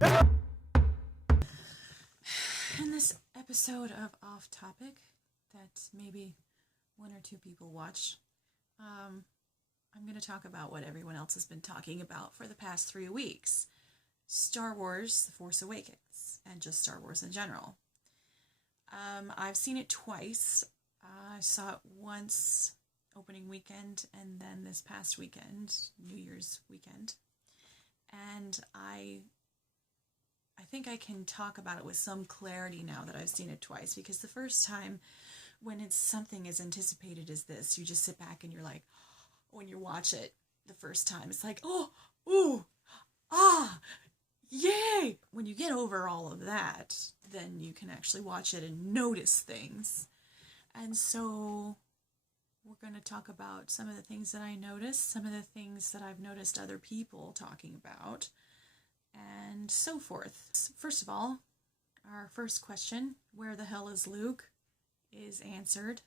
In this episode of Off Topic, that maybe one or two people watch, I'm going to talk about what everyone else has been talking about for the past 3 weeks. Star Wars, The Force Awakens, and just Star Wars in general. I've seen it twice. I saw it once opening weekend, and then this past weekend, New Year's weekend. And I think I can talk about it with some clarity now that I've seen it twice, because the first time, when it's something as anticipated as this, you just sit back and you're like, when you watch it the first time, it's like, oh, ooh, ah, yay! When you get over all of that, then you can actually watch it and notice things. And so we're going to talk about some of the things that I noticed, some of the things that I've noticed other people talking about, and so forth. First of all, our first question, where the hell is Luke, is answered.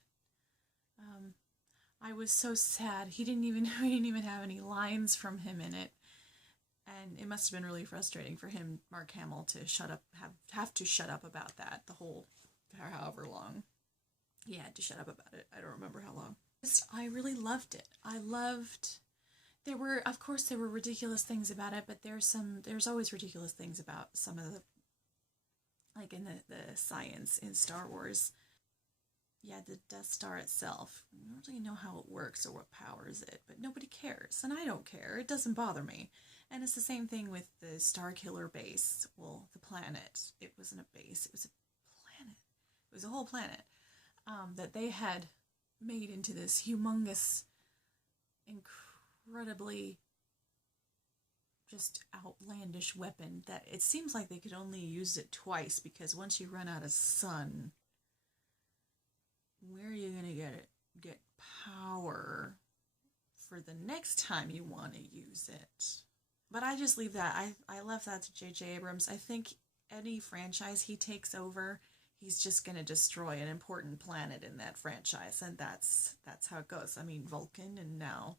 I was so sad. We didn't even have any lines from him in it. And it must have been really frustrating for him, Mark Hamill, to have to shut up about that the whole, however long he had to shut up about it. I don't remember how long. I really loved it. There were ridiculous things about it, but there's always ridiculous things about some of the, like in the science in Star Wars. Yeah, the Death Star itself. I don't really know how it works or what powers it, but nobody cares, and I don't care. It doesn't bother me. And it's the same thing with the Starkiller base. Well, the planet. It wasn't a base. It was a planet. It was a whole planet that they had made into this humongous, incredibly just outlandish weapon that it seems like they could only use it twice, because once you run out of sun, where are you going to get power for the next time you want to use it? But I just leave that. I left that to J.J. Abrams. I think any franchise he takes over, he's just going to destroy an important planet in that franchise, and that's how it goes. I mean, Vulcan and now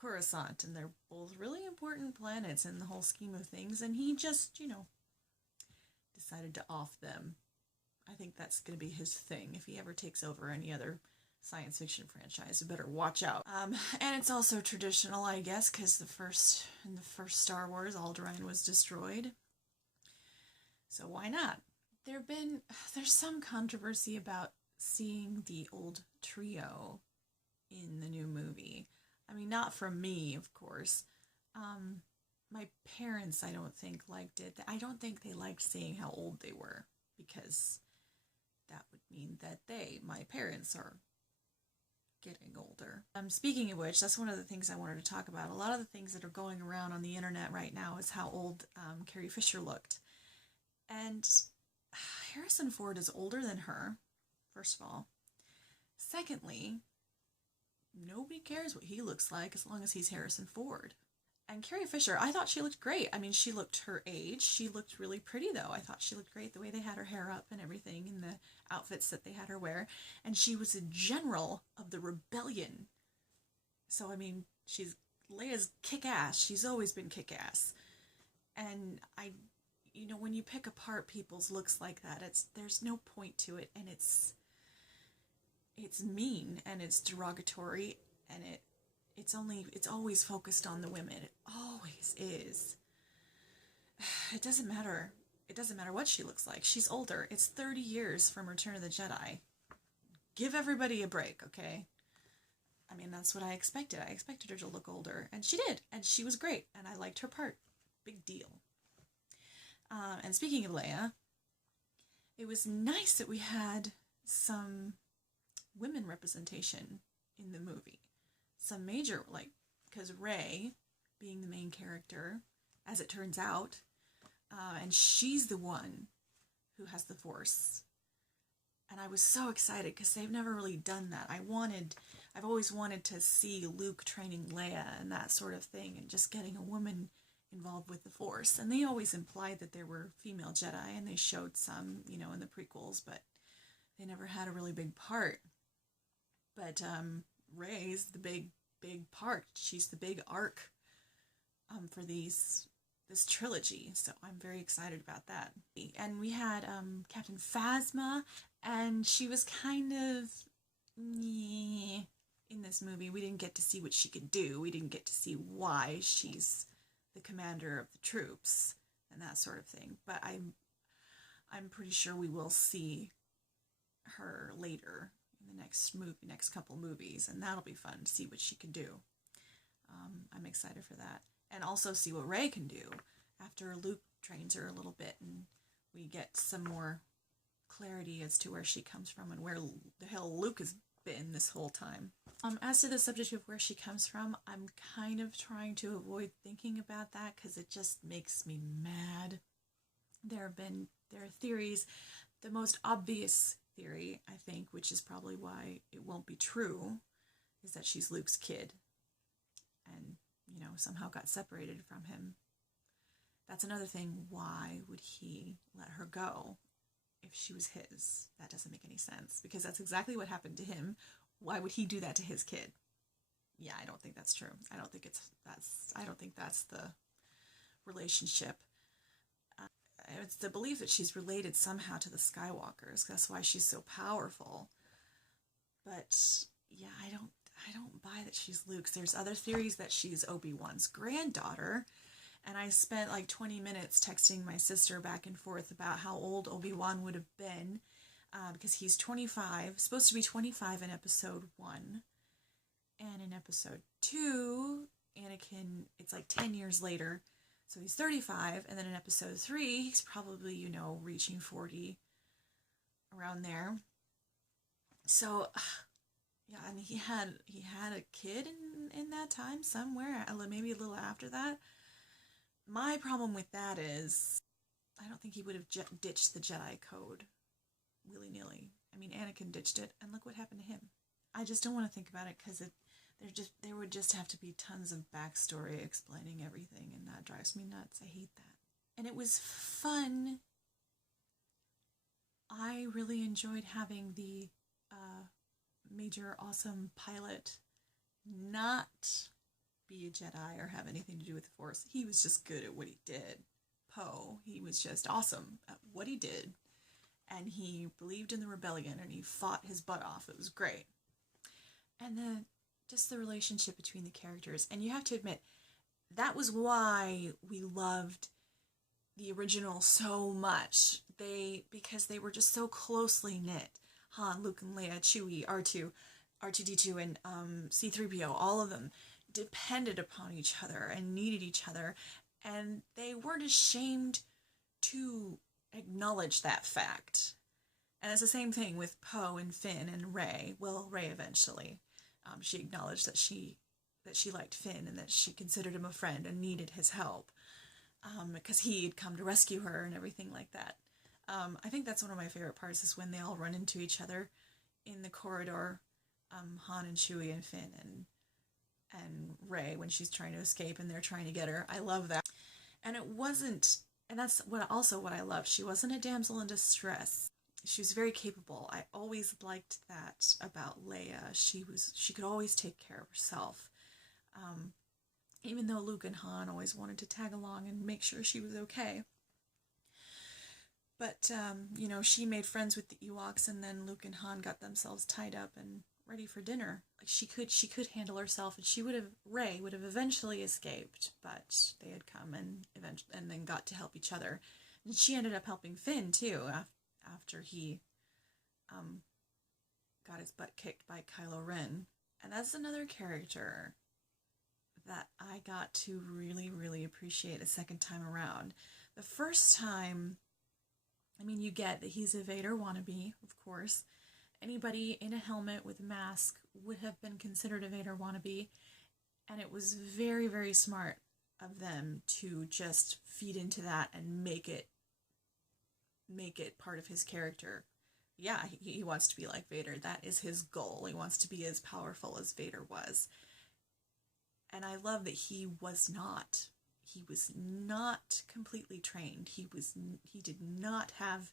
Coruscant, and they're both really important planets in the whole scheme of things, and he just, decided to off them. I think that's going to be his thing if he ever takes over any other science fiction franchise. You better watch out. And it's also traditional, I guess, because in the first Star Wars, Alderaan was destroyed. So why not? There's some controversy about seeing the old trio in the new movie. I mean, not from me, of course. My parents, I don't think, liked it. I don't think they liked seeing how old they were, because that would mean that my parents, are getting older. Speaking of which, that's one of the things I wanted to talk about. A lot of the things that are going around on the internet right now is how old Carrie Fisher looked. And Harrison Ford is older than her, first of all. Secondly, nobody cares what he looks like as long as he's Harrison Ford. And Carrie Fisher, I thought she looked great. I mean, she looked her age. She looked really pretty, though. I thought she looked great, the way they had her hair up and everything, and the outfits that they had her wear. And she was a general of the rebellion. So, I mean, Leia's kick-ass. She's always been kick-ass. And when you pick apart people's looks like that, there's no point to it, and it's mean, and it's derogatory, and it's always focused on the women. It always is. It doesn't matter. It doesn't matter what she looks like. She's older. It's 30 years from Return of the Jedi. Give everybody a break, okay? I mean, that's what I expected. I expected her to look older, and she did, and she was great, and I liked her part. Big deal. And speaking of Leia, it was nice that we had some women representation in the movie. Some major, because Rey, being the main character, as it turns out, and she's the one who has the Force. And I was so excited because they've never really done that. I've always wanted to see Luke training Leia and that sort of thing, and just getting a woman involved with the Force. And they always implied that there were female Jedi, and they showed some, in the prequels, but they never had a really big part. But Rey's the big part. She's the big arc for this this trilogy, so I'm very excited about that. And we had Captain Phasma, and she was kind of meh in this movie. We didn't get to see what she could do. We didn't get to see why she's the commander of the troops and that sort of thing. But I'm pretty sure we will see her later in the next couple movies, and that'll be fun to see what she can do. I'm excited for that, and also see what Rey can do after Luke trains her a little bit, and we get some more clarity as to where she comes from and where the hell Luke has been this whole time. As to the subject of where she comes from, I'm kind of trying to avoid thinking about that because it just makes me mad. There are theories. The most obvious theory, I think, which is probably why it won't be true, is that she's Luke's kid and, somehow got separated from him. That's another thing. Why would he let her go if she was his? That doesn't make any sense, because that's exactly what happened to him. Why would he do that to his kid? Yeah, I don't think that's true. I don't think that's the relationship. It's the belief that she's related somehow to the Skywalkers. That's why she's so powerful. But yeah, I don't buy that she's Luke's. There's other theories that she's Obi-Wan's granddaughter. And I spent like 20 minutes texting my sister back and forth about how old Obi-Wan would have been, because he's 25, supposed to be 25 in episode 1. And in episode 2, Anakin, it's like 10 years later, so he's 35. And then in episode 3, he's probably, reaching 40, around there. So, yeah, and he had a kid in that time somewhere, maybe a little after that. My problem with that is, I don't think he would have ditched the Jedi code willy-nilly. I mean, Anakin ditched it, and look what happened to him. I just don't want to think about it, because there would just have to be tons of backstory explaining everything, and that drives me nuts. I hate that. And it was fun. I really enjoyed having the Major Awesome Pilot not be a Jedi or have anything to do with the Force. He was just good at what he did. Poe, he was just awesome at what he did, and he believed in the rebellion, and he fought his butt off. It was great. And then just the relationship between the characters, and you have to admit, that was why we loved the original so much. Because they were just so closely knit. Han, Luke and Leia, Chewie, R2, R2-D2, and C-3PO, all of them depended upon each other and needed each other, and they weren't ashamed to acknowledge that fact. And it's the same thing with Poe and Finn and Rey. Well, Rey eventually. She acknowledged that she liked Finn and that she considered him a friend and needed his help, because he had come to rescue her and everything like that. I think that's one of my favorite parts, is when they all run into each other in the corridor, Han and Chewie and Finn and Rey, when she's trying to escape and they're trying to get her. I love that. And that's what I loved. She wasn't a damsel in distress. She was very capable. I always liked that about Leia. She could always take care of herself. Even though Luke and Han always wanted to tag along and make sure she was okay. But, she made friends with the Ewoks, and then Luke and Han got themselves tied up and ready for dinner. Like, she could handle herself, and Rey would have eventually escaped, but they had come and then got to help each other. And she ended up helping Finn, too, after he got his butt kicked by Kylo Ren. And that's another character that I got to really, really appreciate a second time around. The first time, you get that he's a Vader wannabe, of course. Anybody in a helmet with a mask would have been considered a Vader wannabe, and it was very, very smart of them to just feed into that and make it part of his character. Yeah, he wants to be like Vader. That is his goal. He wants to be as powerful as Vader was. And I love that he was not completely trained. He did not have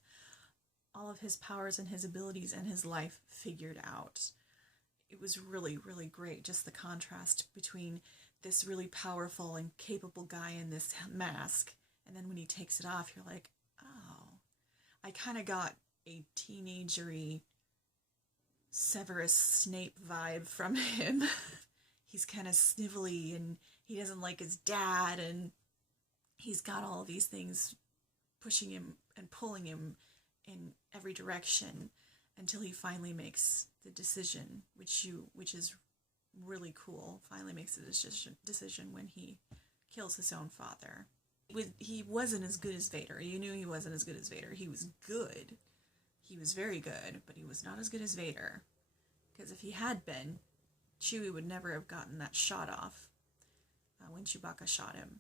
all of his powers and his abilities and his life figured out. It was really, really great, just the contrast between this really powerful and capable guy in this mask. And then when he takes it off, you're like, oh, I kind of got a teenagery Severus Snape vibe from him. He's kind of snivelly and he doesn't like his dad, and he's got all these things pushing him and pulling him in every direction until he finally makes the decision, which is really cool. Finally makes the decision when he kills his own father. He wasn't as good as Vader. You knew he wasn't as good as Vader. He was good. He was very good, but he was not as good as Vader. Because if he had been, Chewie would never have gotten that shot off when Chewbacca shot him.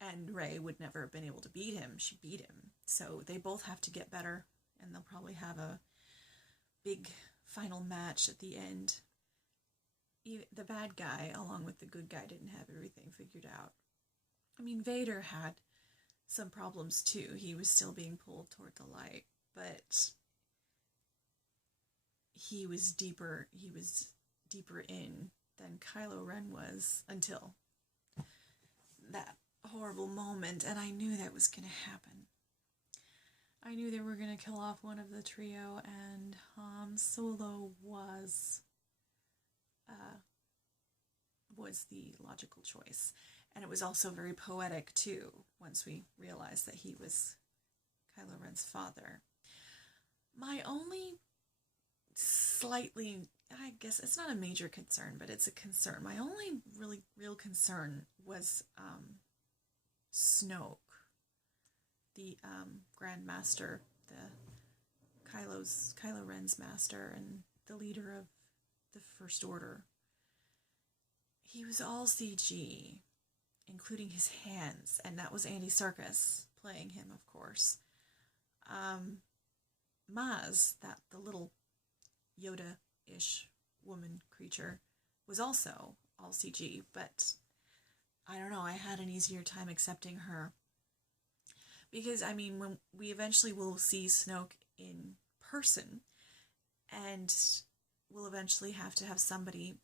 And Rey would never have been able to beat him. She beat him. So they both have to get better, and they'll probably have a big final match at the end. The bad guy, along with the good guy, didn't have everything figured out. I mean, Vader had some problems too. He was still being pulled toward the light, but he was deeper in than Kylo Ren was until that horrible moment, and I knew that was going to happen. I knew they were going to kill off one of the trio, and Han Solo was the logical choice. And it was also very poetic, too, once we realized that he was Kylo Ren's father. My only slightly, I guess it's not a major concern, but it's a concern. My only really real concern was Snoke, the Grand Master, Kylo Ren's master and the leader of the First Order. He was all CG, including his hands, and that was Andy Serkis playing him, of course. Maz, the little Yoda-ish woman creature, was also all CG, but I don't know, I had an easier time accepting her. Because, I mean, when we eventually will see Snoke in person, and we'll eventually have to have somebody,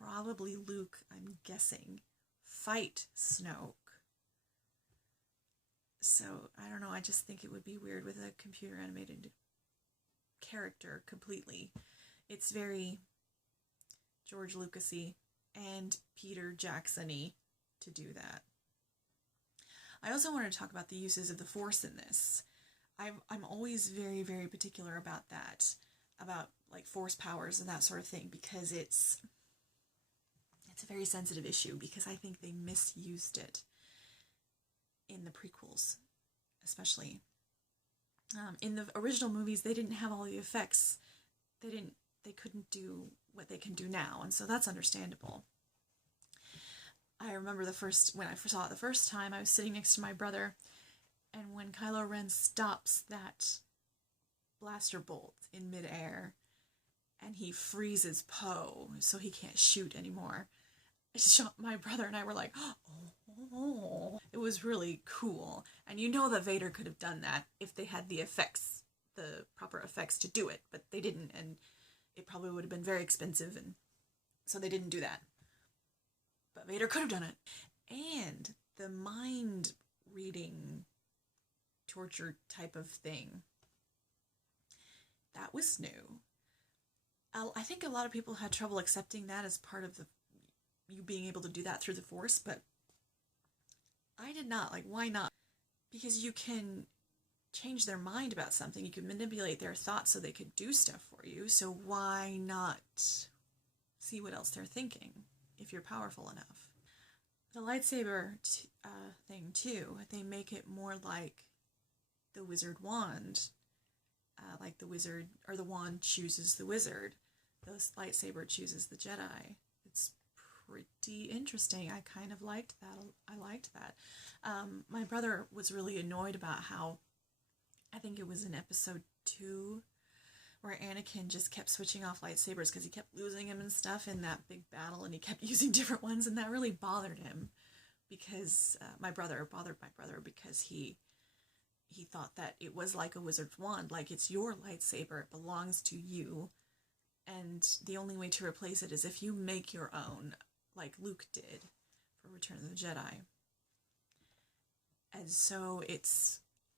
probably Luke, I'm guessing, fight Snoke. So, I don't know, I just think it would be weird with a computer animated character completely. It's very George Lucas-y and Peter Jackson-y to do that. I also wanted to talk about the uses of the Force in this. I'm always very, very particular about that, about like Force powers and that sort of thing, because it's a very sensitive issue, because I think they misused it in the prequels, especially. In the original movies, they didn't have all the effects. They couldn't do what they can do now, and so that's understandable. I remember when I first saw it the first time, I was sitting next to my brother, and when Kylo Ren stops that blaster bolt in midair, and he freezes Poe so he can't shoot anymore, my brother and I were like, oh. It was really cool. And you know that Vader could have done that if they had the effects, the proper effects to do it, but they didn't, and it probably would have been very expensive, and so they didn't do that. But Vader could have done it. And the mind reading torture type of thing, that was new. I think a lot of people had trouble accepting that as part of you being able to do that through the Force, but I did not. Like, why not? Because you can change their mind about something. You can manipulate their thoughts so they could do stuff for you. So why not see what else they're thinking if you're powerful enough? The lightsaber thing, too, they make it more like the wizard wand. Like the wizard, or the wand chooses the wizard. The lightsaber chooses the Jedi. It's pretty interesting. I kind of liked that. I liked that. My brother was really annoyed about how, I think it was in episode 2, where Anakin just kept switching off lightsabers because he kept losing them and stuff in that big battle, and he kept using different ones, and that really bothered him, because bothered my brother because he thought that it was like a wizard's wand, like it's your lightsaber, it belongs to you, and the only way to replace it is if you make your own. like Luke did for Return of the Jedi. And so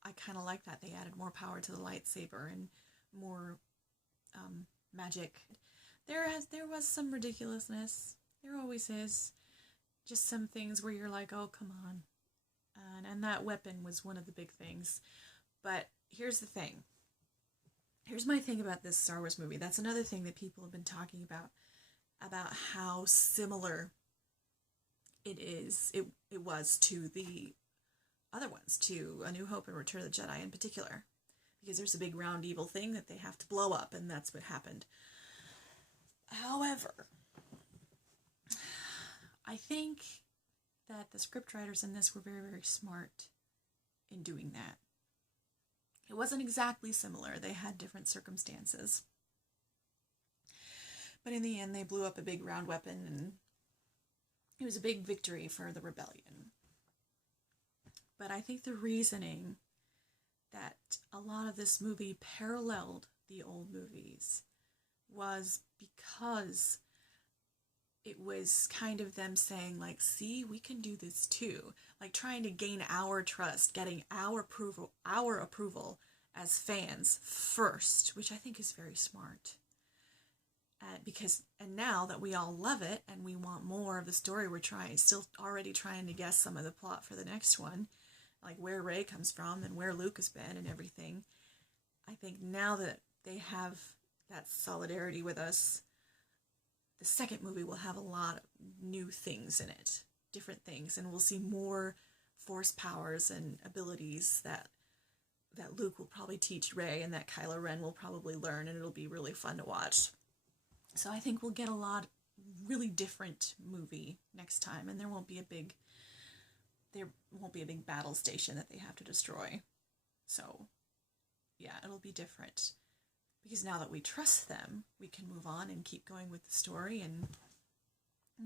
I kind of like that. They added more power to the lightsaber and more magic. There was some ridiculousness. There always is. Just some things where you're like, oh, come on. And that weapon was one of the big things. But here's the thing. Here's my thing about this Star Wars movie. That's another thing that people have been talking about how similar it was to the other ones, to A New Hope and Return of the Jedi in particular. Because there's a big round evil thing that they have to blow up, and that's what happened. However, I think that the scriptwriters in this were very, very smart in doing that. It wasn't exactly similar. They had different circumstances. But in the end, they blew up a big round weapon, and it was a big victory for the rebellion. But I think the reasoning that a lot of this movie paralleled the old movies was because it was kind of them saying, like, see, we can do this too. Like, trying to gain our trust, getting our approval as fans first, which I think is very smart. And now that we all love it and we want more of the story, we're still already trying to guess some of the plot for the next one, like where Rey comes from and where Luke has been and everything. I think now that they have that solidarity with us, the second movie will have a lot of new things in it, different things, and we'll see more force powers and abilities that Luke will probably teach Rey and that Kylo Ren will probably learn, and it'll be really fun to watch. So I think we'll get a lot really different movie next time, and there won't be a big battle station that they have to destroy. So yeah, it'll be different. Because now that we trust them, we can move on and keep going with the story and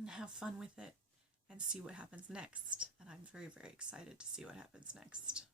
have fun with it and see what happens next. And I'm very, very excited to see what happens next.